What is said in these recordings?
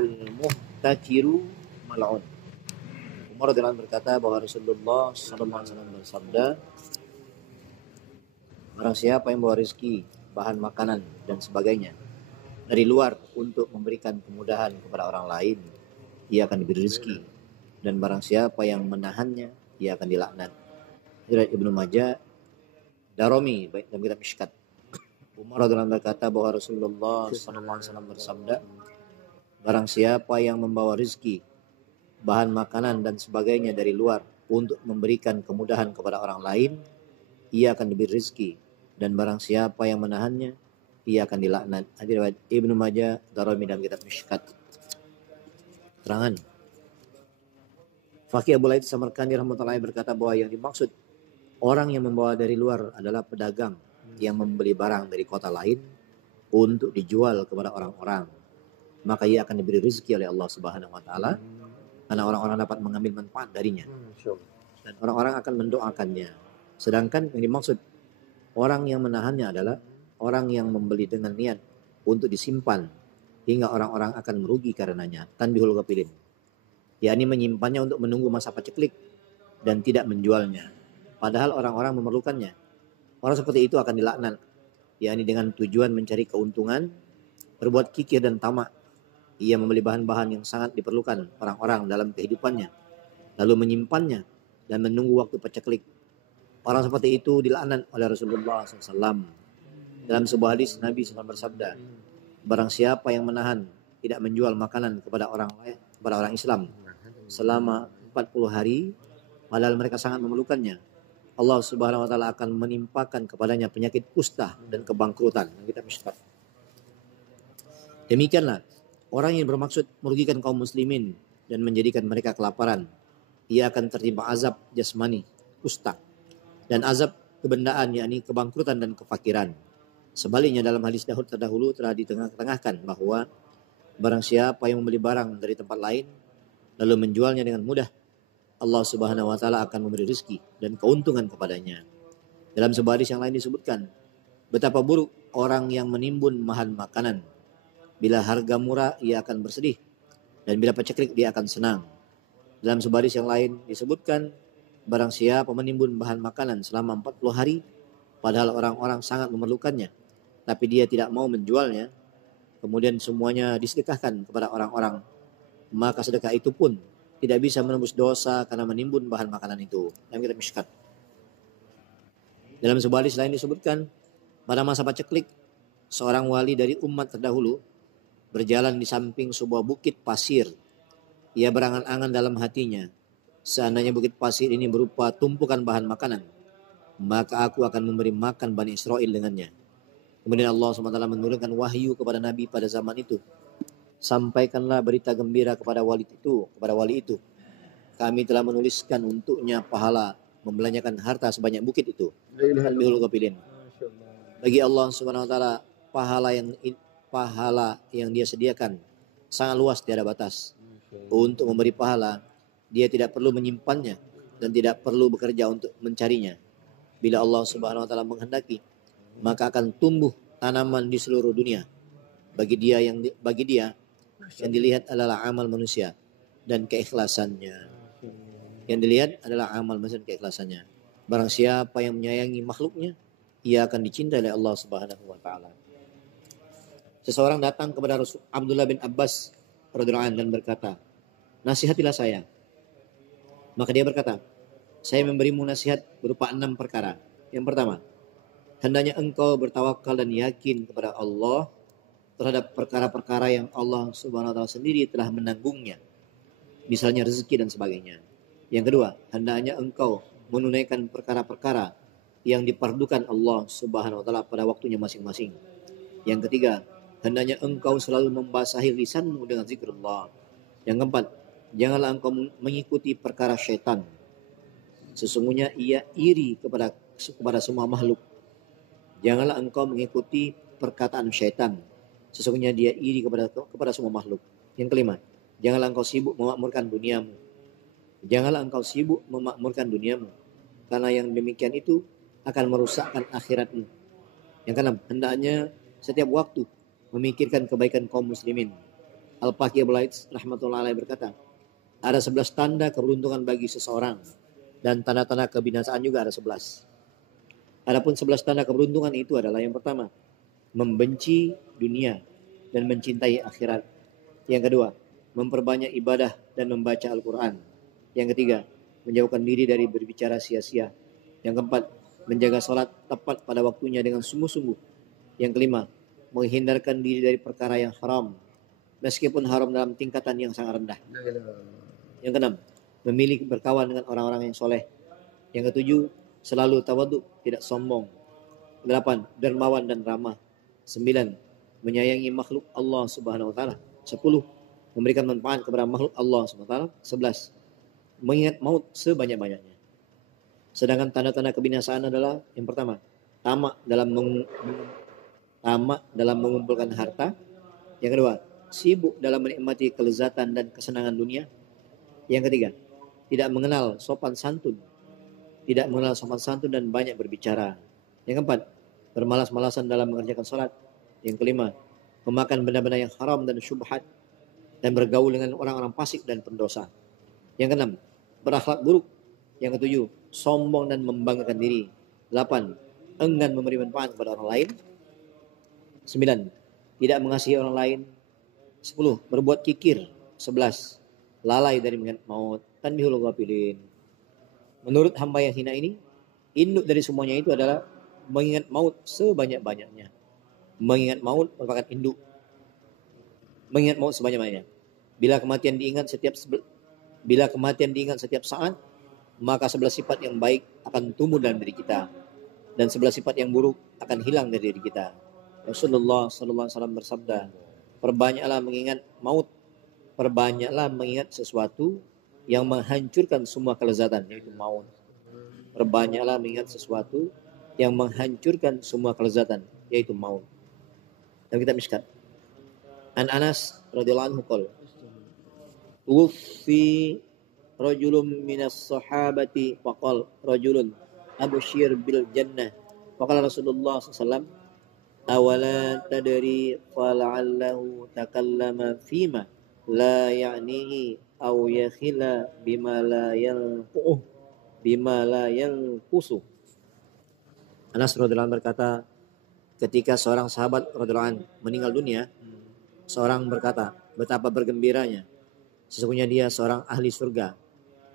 al-muhtakiru mal'un. Umar radhiyallahu anhu berkata bahwa Rasulullah sallallahu alaihi wasallam bersabda, barang siapa yang membawa rezeki, bahan makanan dan sebagainya dari luar untuk memberikan kemudahan kepada orang lain, ia akan diberi rezeki, dan barang siapa yang menahannya, ia akan dilaknat. Riwayat Ibnu Majah, Darimi dalam kitab Mishkat. Umar radhiyallahu anhu berkata bahwa Rasulullah sallallahu alaihi wasallam bersabda, barang siapa yang membawa rezeki, bahan makanan dan sebagainya dari luar untuk memberikan kemudahan kepada orang lain, ia akan diberi rezeki, dan barang siapa yang menahannya, ia akan dilaknat. Hadis riwayat Ibnu Majah, Darimi dalam kitab Mishkat. Terangan. Faqih Abu Laith Samarkandi rahmatullahi berkata bahwa yang dimaksud orang yang membawa dari luar adalah pedagang yang membeli barang dari kota lain untuk dijual kepada orang-orang. Maka ia akan diberi rezeki oleh Allah Subhanahu wa taala, karena orang-orang dapat mengambil manfaat darinya. Dan orang-orang akan mendoakannya. Sedangkan yang dimaksud orang yang menahannya adalah orang yang membeli dengan niat untuk disimpan hingga orang-orang akan merugi karenanya. Tanbihul ghafilin, yakni menyimpannya untuk menunggu masa paceklik dan tidak menjualnya, padahal orang-orang memerlukannya. Orang seperti itu akan dilaknat, yakni dengan tujuan mencari keuntungan, berbuat kikir dan tamak. Ia membeli bahan-bahan yang sangat diperlukan orang-orang dalam kehidupannya, lalu menyimpannya dan menunggu waktu paceklik. Orang seperti itu dilaknat oleh Rasulullah SAW. Dalam sebuah hadis Nabi SAW bersabda, barang siapa yang menahan tidak menjual makanan kepada orang Islam selama 40 hari, padahal mereka sangat memerlukannya, Allah Subhanahu wa taala akan menimpakan kepadanya penyakit kusta dan kebangkrutan. Kita Mishkat. Demikianlah orang yang bermaksud merugikan kaum muslimin dan menjadikan mereka kelaparan, ia akan tertimpa azab jasmani, kusta, dan azab kebendaan, yakni kebangkrutan dan kefakiran. Sebaliknya dalam hadis terdahulu telah ditengah-tengahkan bahwa barang siapa yang membeli barang dari tempat lain lalu menjualnya dengan mudah, Allah Subhanahu wa taala akan memberi rezeki dan keuntungan kepadanya. Dalam sebuah hadis yang lain disebutkan betapa buruk orang yang menimbun bahan makanan. Bila harga murah ia akan bersedih, dan bila paceklik dia akan senang. Dalam sebuah hadis yang lain disebutkan barang siapa menimbun bahan makanan selama 40 hari padahal orang-orang sangat memerlukannya, tapi dia tidak mau menjualnya, kemudian semuanya disedekahkan kepada orang-orang, maka sedekah itu pun tidak bisa menembus dosa karena menimbun bahan makanan itu. Yang kita Mishkat. Dalam sebuah hadis lain disebutkan pada masa paceklik, seorang wali dari umat terdahulu berjalan di samping sebuah bukit pasir. Ia berangan-angan dalam hatinya, seandainya bukit pasir ini berupa tumpukan bahan makanan, maka aku akan memberi makan Bani Israel dengannya. Kemudian Allah SWT menurunkan wahyu kepada Nabi pada zaman itu. Sampaikanlah berita gembira kepada wali itu. Kami telah menuliskan untuknya pahala membelanjakan harta sebanyak bukit itu. Tanbihul ghafilin. Bagi Allah Subhanahu wa taala pahala yang dia sediakan sangat luas, tiada batas. Untuk memberi pahala, dia tidak perlu menyimpannya dan tidak perlu bekerja untuk mencarinya. Bila Allah Subhanahu wa taala menghendaki, maka akan tumbuh tanaman di seluruh dunia. Bagi dia yang dilihat adalah amal manusia dan keikhlasannya. Yang dilihat adalah amal manusia dan keikhlasannya. Barang siapa yang menyayangi makhluknya, ia akan dicintai oleh Allah Subhanahu wa taala. Seseorang datang kepada Abdullah bin Abbas radhiyallahu anhu dan berkata, "Nasihatilah saya." Maka dia berkata, "Saya memberimu nasihat berupa 6 perkara. Yang pertama, hendaknya engkau bertawakal dan yakin kepada Allah terhadap perkara-perkara yang Allah Subhanahu wa taala sendiri telah menanggungnya, misalnya rezeki dan sebagainya. Yang kedua, hendaknya engkau menunaikan perkara-perkara yang diperdukan Allah Subhanahu wa taala pada waktunya masing-masing. Yang ketiga, hendaknya engkau selalu membasahi lisanmu dengan zikrullah. Yang keempat, janganlah engkau mengikuti perkara syaitan. Sesungguhnya ia iri kepada semua makhluk. Janganlah engkau mengikuti perkataan syaitan. Sesungguhnya dia iri kepada semua makhluk. Yang kelima, janganlah engkau sibuk memakmurkan duniamu. Janganlah engkau sibuk memakmurkan duniamu, karena yang demikian itu akan merusakkan akhiratmu. Yang keenam, hendaknya setiap waktu memikirkan kebaikan kaum muslimin. Al-Faqih Bulaid rahmatullahi alaih berkata, ada 11 tanda keberuntungan bagi seseorang dan tanda-tanda kebinasaan juga ada 11. Adapun 11 tanda keberuntungan itu adalah yang pertama, membenci dunia dan mencintai akhirat. Yang kedua, memperbanyak ibadah dan membaca Al-Quran. Yang ketiga, menjauhkan diri dari berbicara sia-sia. Yang keempat, menjaga sholat tepat pada waktunya dengan sungguh-sungguh. Yang kelima, menghindarkan diri dari perkara yang haram, meskipun haram dalam tingkatan yang sangat rendah. Yang keenam, memilih berkawan dengan orang-orang yang soleh. Yang ketujuh, selalu tawadhu, tidak sombong. 8, dermawan dan ramah. 9, menyayangi makhluk Allah Subhanahu wa taala. 10, memberikan manfaat kepada makhluk Allah Subhanahu wa taala. 11, mengingat maut sebanyak-banyaknya. Sedangkan tanda-tanda kebinasaan adalah yang pertama, tamak dalam mengumpulkan harta. Yang kedua, sibuk dalam menikmati kelezatan dan kesenangan dunia. Yang ketiga, tidak mengenal sopan santun dan banyak berbicara. Yang keempat, bermalas-malasan dalam mengerjakan sholat. Yang kelima, memakan benda-benda yang haram dan syubhat dan bergaul dengan orang-orang fasik dan pendosa. Yang keenam, berakhlak buruk. Yang ketujuh, sombong dan membanggakan diri. 8, enggan memberi manfaat kepada orang lain. 9, tidak mengasihi orang lain. 10, berbuat kikir. 11, lalai dari mengingat maut. Tanbihul ghafilin. Menurut hamba yang hina ini, induk dari semuanya itu adalah mengingat maut sebanyak-banyaknya. Mengingat maut merupakan induk. Mengingat maut sebanyak-banyaknya. Bila kematian diingat setiap saat, maka 11 sifat yang baik akan tumbuh dalam diri kita dan 11 sifat yang buruk akan hilang dari diri kita. Rasulullah sallallahu alaihi wasallam bersabda, perbanyaklah mengingat maut, perbanyaklah mengingat sesuatu yang menghancurkan semua kelezatan, yaitu maut. Perbanyaklah mengingat sesuatu yang menghancurkan semua kelezatan, yaitu maut. Dan kita Mishkat. An Anas radhiyallahu anhu qala, tuwfi rajulun minas sahabati faqal rajulun abushir bil jannah. Faqala Rasulullah sallallahu alaihi wasallam, awala tadri fala'allahu takallama fima la ya'nihi aw yakhila bima la yanqusu. Anas radhiyallahu anhu berkata, ketika seorang sahabat radhiyallahu anhu meninggal dunia, seorang berkata, betapa bergembiranya, sesungguhnya dia seorang ahli surga.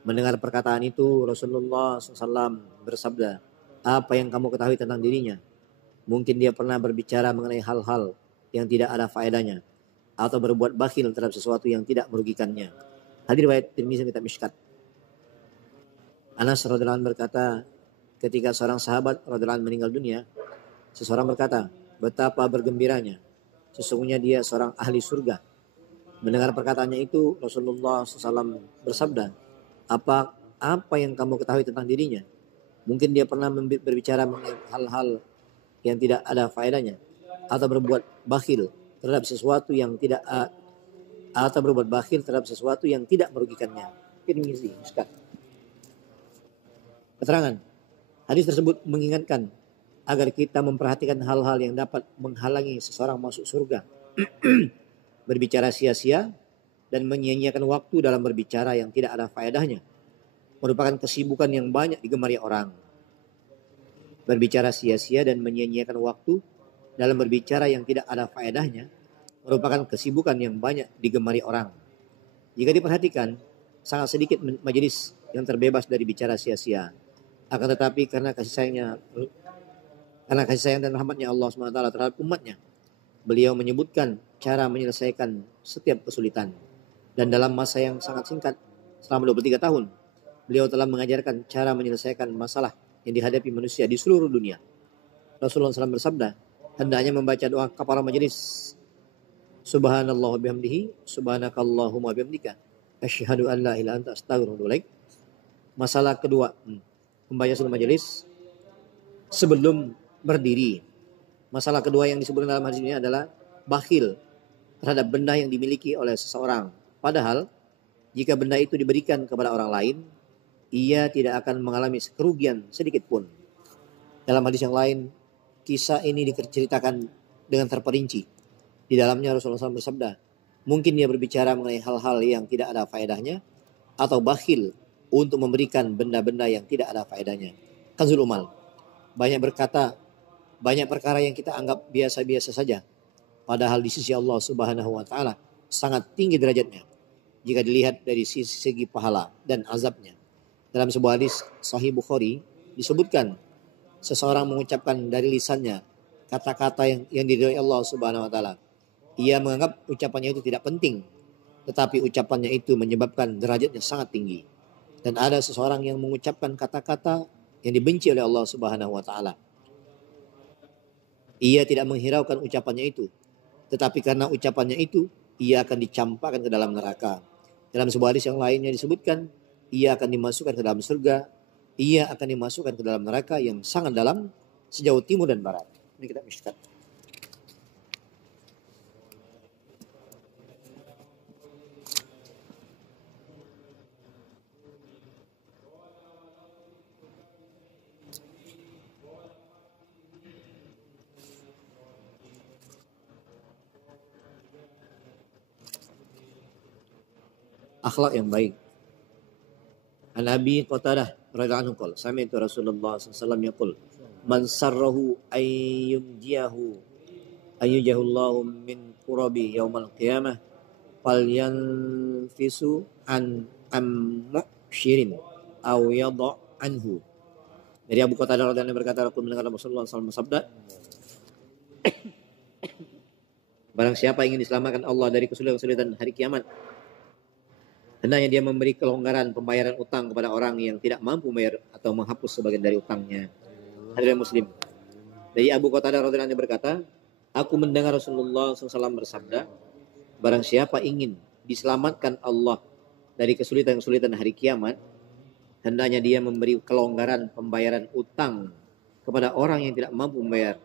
Mendengar perkataan itu, Rasulullah SAW bersabda, apa yang kamu ketahui tentang dirinya? Mungkin dia pernah berbicara mengenai hal-hal yang tidak ada faedahnya, atau berbuat bakhil terhadap sesuatu yang tidak merugikannya. Hadis riwayat Tirmizi kitab Mishkat. Anas radhiyallahu anhu berkata, ketika seorang sahabat radhiyallahu anhu meninggal dunia, seseorang berkata, betapa bergembiranya, sesungguhnya dia seorang ahli surga. Mendengar perkataannya itu, Rasulullah SAW bersabda, apa yang kamu ketahui tentang dirinya? Mungkin dia pernah berbicara mengenai hal-hal yang tidak ada faedahnya, atau berbuat bakhil terhadap sesuatu yang tidak merugikannya. Tirmizi, Mishkat. Keterangan hadis tersebut mengingatkan agar kita memperhatikan hal-hal yang dapat menghalangi seseorang masuk surga. Berbicara sia-sia dan menyia-nyiakan waktu dalam berbicara yang tidak ada faedahnya merupakan kesibukan yang banyak digemari orang. Berbicara sia-sia dan menyia-nyiakan waktu dalam berbicara yang tidak ada faedahnya merupakan kesibukan yang banyak digemari orang. Jika diperhatikan, sangat sedikit majelis yang terbebas dari bicara sia-sia. Akan tetapi karena kasih sayang dan rahmatnya Allah SWT terhadap umatnya, beliau menyebutkan cara menyelesaikan setiap kesulitan. Dan dalam masa yang sangat singkat, selama 23 tahun, beliau telah mengajarkan cara menyelesaikan masalah yang dihadapi manusia di seluruh dunia. Rasulullah SAW bersabda, hendaknya membaca doa kafaraah majelis. Subhanallah wa bihamdihi, subhanakallahumma bihamdika, asyhadu an la ilaha illa anta astaghfiruka. Masalah kedua, membaca sunnah majelis sebelum berdiri. Masalah kedua yang disebutkan dalam hadis ini adalah bakhil terhadap benda yang dimiliki oleh seseorang. Padahal jika benda itu diberikan kepada orang lain, ia tidak akan mengalami kerugian sedikit pun. Dalam hadis yang lain, kisah ini diceritakan dengan terperinci. Di dalamnya Rasulullah SAW bersabda, Mungkin dia berbicara mengenai hal-hal yang tidak ada faedahnya, atau bakhil untuk memberikan benda-benda yang tidak ada faedahnya. Kanzul Umal. Banyak berkata, banyak perkara yang kita anggap biasa-biasa saja. Padahal di sisi Allah Subhanahu wa taala sangat tinggi derajatnya jika dilihat dari segi pahala dan azabnya. Dalam sebuah hadis Sahih Bukhari disebutkan seseorang mengucapkan dari lisannya kata-kata yang diridhoi Allah Subhanahu wa taala. Ia menganggap ucapannya itu tidak penting, tetapi ucapannya itu menyebabkan derajatnya sangat tinggi. Dan ada seseorang yang mengucapkan kata-kata yang dibenci oleh Allah Subhanahu wa taala. Ia tidak menghiraukan ucapannya itu, tetapi karena ucapannya itu, ia akan dicampakkan ke dalam neraka. Dalam sebuah hadis yang lainnya disebutkan, ia akan dimasukkan ke dalam surga, ia akan dimasukkan ke dalam neraka yang sangat dalam, sejauh timur dan barat. Ini kita Mishkat. Akhlak yang baik. An Abi Qatadah radhiyallahu anhu qala sami'tu Rasulullah sallallahu alaihi wasallam yaqul man sarrahu ayyujahu Allahu min qurabi yaumal qiyamah falyanfisu an mu'syirin aw yadha anhu. Dari Abu Qatadah radhiyallahu anhu berkata, aku mendengar Rasulullah sallallahu alaihi wasallam bersabda, barang siapa ingin diselamatkan Allah dari kesulitan hari kiamat, hendaknya dia memberi kelonggaran pembayaran utang kepada orang yang tidak mampu membayar atau menghapus sebagian dari utangnya. Hadirin muslim. Dari Abu Qatadah radhiyallahu anhu berkata, aku mendengar Rasulullah SAW bersabda, barang siapa ingin diselamatkan Allah dari kesulitan-kesulitan hari kiamat, hendaknya dia memberi kelonggaran pembayaran utang kepada orang yang tidak mampu membayar,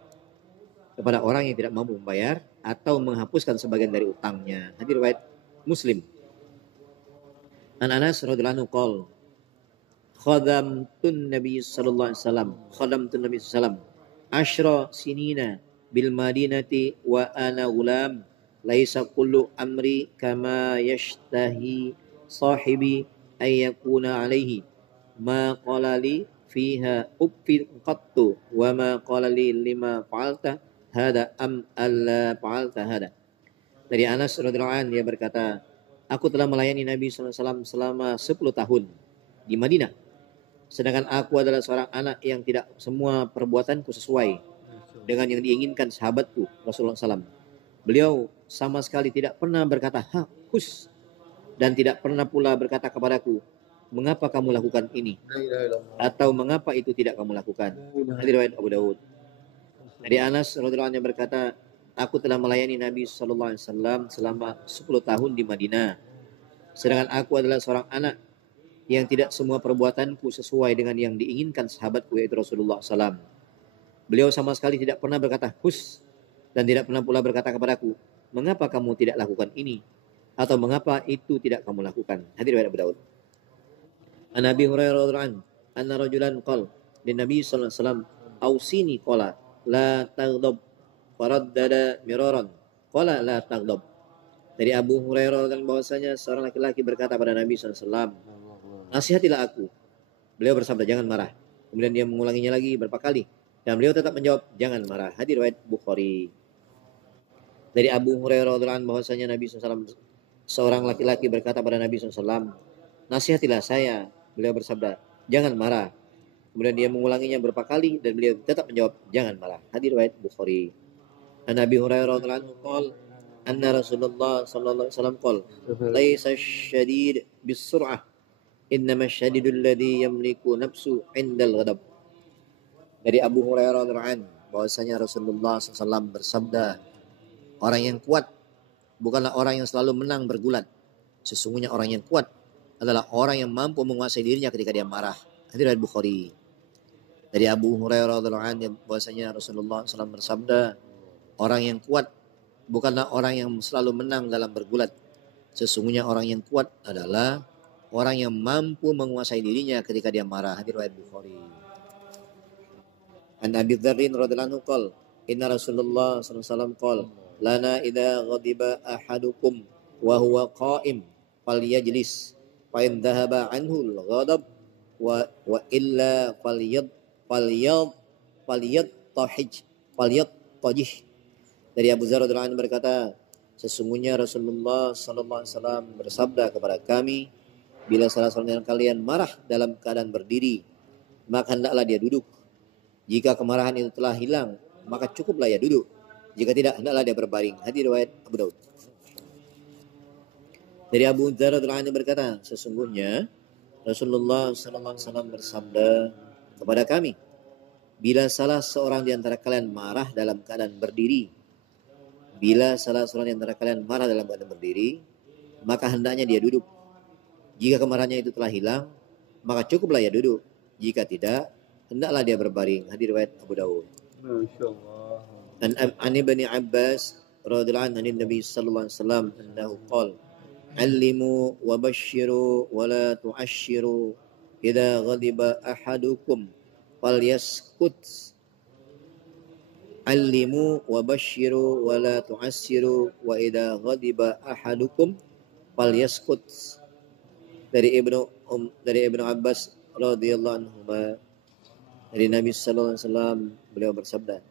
atau menghapuskan sebagian dari utangnya. Hadis riwayat Muslim. An Anas radhiyallahu anhu qol khadamtun Nabi sallallahu alaihi wasallam asyra sinina bil madinati wa ana gulam laisa kullu amri kama yashtahi sahibi ay yakuna alaihi ma qala li fiha uffin qattu wa ma qala li lima fa'alta hada am alla fa'alta hada. Dari Anas radhiyallahu anhu dia berkata, aku telah melayani Nabi SAW selama 10 tahun di Madinah. Sedangkan aku adalah seorang anak yang tidak semua perbuatanku sesuai dengan yang diinginkan sahabatku Rasulullah SAW. Beliau sama sekali tidak pernah berkata hus, dan tidak pernah pula berkata kepadaku, mengapa kamu lakukan ini? Atau mengapa itu tidak kamu lakukan? Hadis riwayat Abu Daud. Dari Anas radhiyallahu anhu berkata, aku telah melayani Nabi SAW selama 10 tahun di Madinah. Sedangkan aku adalah seorang anak yang tidak semua perbuatanku sesuai dengan yang diinginkan sahabatku yaitu Rasulullah SAW. Beliau sama sekali tidak pernah berkata hus, dan tidak pernah pula berkata kepadaku, mengapa kamu tidak lakukan ini? Atau mengapa itu tidak kamu lakukan? Hadis riwayat Abu Daud. An Abi Hurairah radhiyallahu anhu anna rajulan qala lin Nabi sallallahu alaihi wasallam ausini qala la taghdab faraddada miraran qala la taghdab. Dari Abu Hurairah dan bahwasanya seorang laki-laki berkata pada Nabi SAW, nasihatilah aku. Beliau bersabda, jangan marah. Kemudian dia mengulanginya lagi berapa kali, dan beliau tetap menjawab, jangan marah. Hadis riwayat Bukhari. Dari Abu Hurairah bahwasanya Nabi SAW, seorang laki-laki berkata pada Nabi SAW, nasihatilah saya. Beliau bersabda, jangan marah. Kemudian dia mengulanginya berapa kali, dan beliau tetap menjawab, jangan marah. Hadis riwayat Bukhari. An Abi Hurairah qala anna Rasulullah sallallahu alaihi wasallam qala laisa syadid bis-sur'ah innama syadidul ladzi yamliku nafsu indal ghadab. Dari Abu Hurairah radhiyallahu anhu bahwasanya Rasulullah SAW bersabda, orang yang kuat bukanlah orang yang selalu menang bergulat. Sesungguhnya orang yang kuat adalah orang yang mampu menguasai dirinya ketika dia marah. Hadis riwayat Bukhari. Dari Abu Hurairah radhiyallahu anhu bahwasanya Rasulullah SAW bersabda, orang yang kuat bukanlah orang yang selalu menang dalam bergulat. Sesungguhnya orang yang kuat adalah orang yang mampu menguasai dirinya ketika dia marah. Hadis riwayat Bukhari. An Abi Dzarrin radhiyallahu anhu qala inna Rasulullah sallallahu alaihi wasallam qala lana idza ghadiba ahadukum wa huwa qa'im falyajlis fa in dhahaba anhu al-ghadab wa illa falyatahij. Dari Abu Dzar radhiyallahu anhu berkata, sesungguhnya Rasulullah sallallahu alaihi wasallam bersabda kepada kami, bila salah seorang kalian marah dalam keadaan berdiri, maka hendaklah dia duduk. Jika kemarahan itu telah hilang, maka cukuplah ia duduk. Jika tidak, hendaklah dia berbaring. Hadis riwayat Abu Daud. Dari Abu Dzar radhiyallahu anhu berkata, sesungguhnya Rasulullah sallallahu alaihi wasallam bersabda kepada kami, bila salah seorang di antara kalian marah dalam keadaan berdiri, maka hendaknya dia duduk. Jika kemarahannya itu telah hilang, maka cukuplah ia duduk. Jika tidak, hendaklah dia berbaring. Hadis riwayat Abu Dawud. Masyaallah. An Ibnu Abbas radhiyallahu anhu Nabi sallallahu alaihi wasallam annahu qala allimu wa basyiru wa la tu'asyiru idza ghadiba ahadukum falyaskut. Allimu wa basyiru wa la tu'assiru wa idza ghadiba ahadukum falyaskut. Dari Ibnu Abbas radhiyallahu anhu, dari Nabi sallallahu alaihi wasallam, beliau bersabda,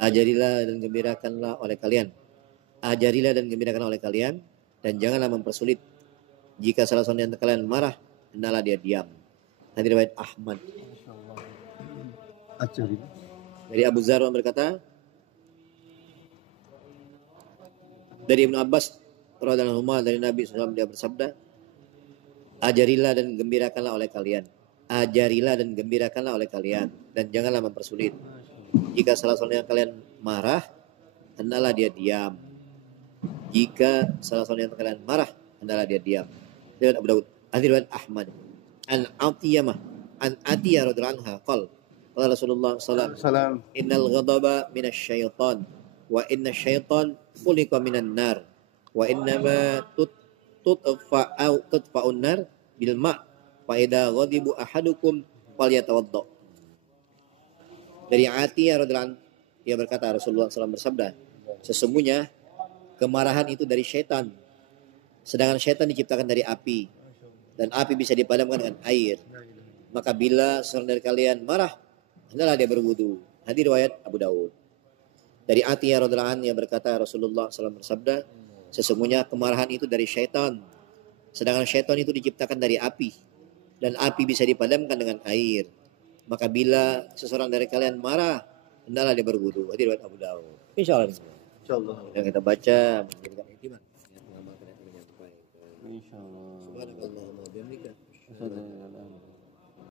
ajarilah dan gembirakanlah oleh kalian dan janganlah mempersulit. Jika salah seorang dari kalian marah, hendaklah dia diam. Hadis riwayat Ahmad. Dari Abu Dzar berkata, dari Ibnu Abbas radhiyallahu anhu, dari Nabi SAW, dia bersabda, ajarilah dan gembirakanlah oleh kalian dan janganlah mempersulit. Jika salah seorang dari kalian marah, hendaklah dia diam. Jika salah seorang dari kalian marah, hendaklah dia diam. Riwayat Abu Daud. Hadis riwayat Ahmad. An Atiyah radhiyallahu anha qala qala Rasulullah sallallahu alaihi wasallam, innal ghadaba minasyaitan wa inna syaitan khuliqa minan nar wa innama tudfa'un nar bil ma' fa idza ghadibu ahadukum falyatawadda. Dari Atiyah radhiyallahu anhu, dia berkata, Rasulullah SAW bersabda, sesungguhnya kemarahan itu dari syaitan, sedangkan syaitan diciptakan dari api, dan api bisa dipadamkan dengan air. Maka bila seorang dari kalian marah, hendaklah dia berwudu. Hadis riwayat Abu Daud. Dari Atiyah radhiyallahu anhu, dia berkata, Rasulullah SAW bersabda, sesungguhnya kemarahan itu dari syaitan, sedangkan syaitan itu diciptakan dari api, dan api bisa dipadamkan dengan air. Maka bila seseorang dari kalian marah, hendaklah dia berwudu. Hadis riwayat Abu Daud. Insyaallah. Yang kita baca menjadikan iktimat, mengamalkan yang terbaik. Insyaallah. Subhanakallahumma wa bihamdika.